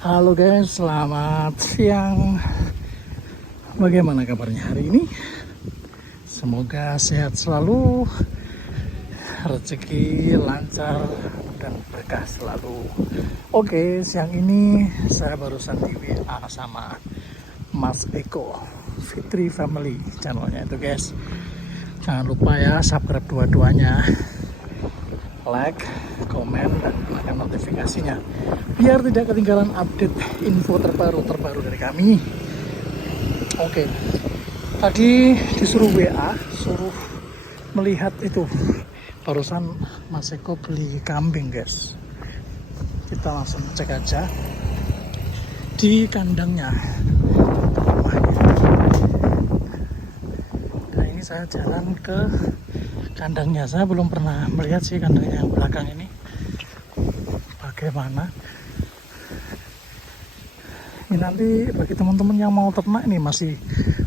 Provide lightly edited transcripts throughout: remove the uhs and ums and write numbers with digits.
Halo guys, selamat siang. Bagaimana kabarnya hari ini? Semoga sehat selalu, rezeki lancar dan berkah selalu. Oke, siang ini saya barusan di WA sama Mas Eko, Fitri Family channelnya itu guys. Jangan lupa ya subscribe dua-duanya, like, komen, dan nyalakan notifikasinya biar tidak ketinggalan update info terbaru dari kami. Oke, tadi disuruh WA, suruh melihat itu. Barusan Mas Eko beli kambing guys. Kita langsung cek aja di kandangnya. Nah ini saya jalan ke kandangnya. Saya belum pernah melihat sih kandangnya yang belakang ini bagaimana. Ini nanti bagi teman-teman yang mau ternak ini masih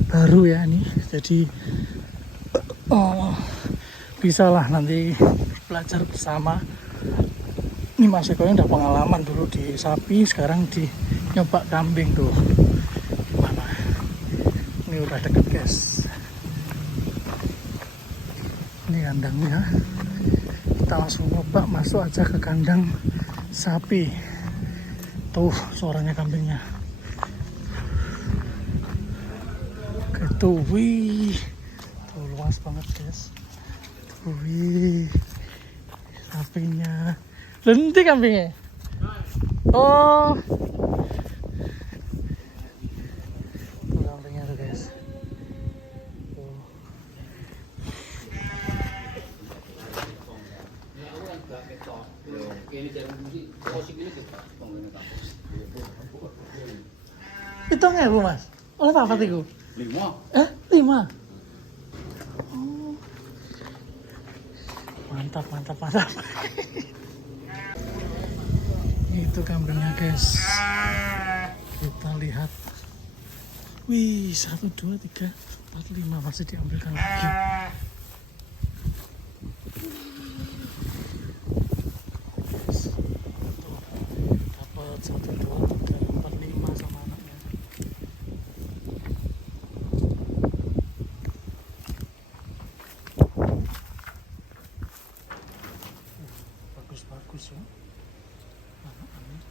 baru ya ini, jadi bisa lah nanti belajar bersama. Ini Mas Eko udah pengalaman dulu di sapi, sekarang di nyoba kambing tuh gimana. Ini udah deket guys, ini kandangnya. Kita langsung nyoba masuk aja ke kandang sapi. Tuh suaranya kambingnya. Tuh, wih, tuh luas banget guys. Tuh, wih, sapinya. Lentik kambingnya. Oh, tuh kambingnya tuh guys. Tuh. Itu nggak bu mas? Oleh apa itu? 5. 5. Oh. Mantap. Itu kambingnya guys. Kita lihat. Wih, 1, 2, 3, 4, 5 masih diambilkan lagi. Dapat 1, 2, 3, 4, 5 sama anaknya. Bagus ya. Anak-anak.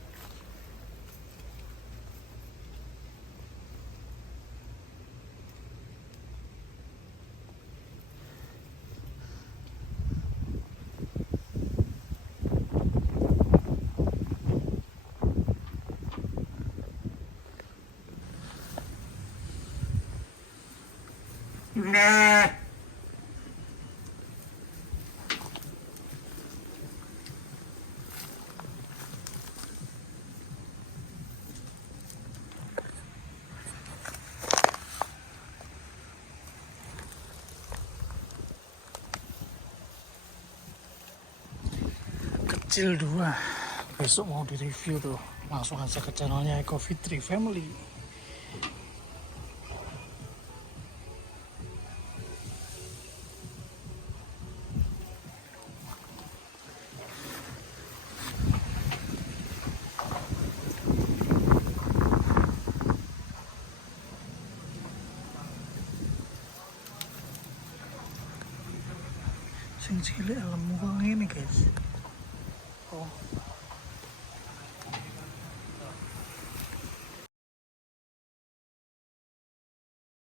Kecil 2. Besok mau direview tuh. Langsung aja ke channelnya Eko Fitri Family. Sing cilik alam muka ngene guys.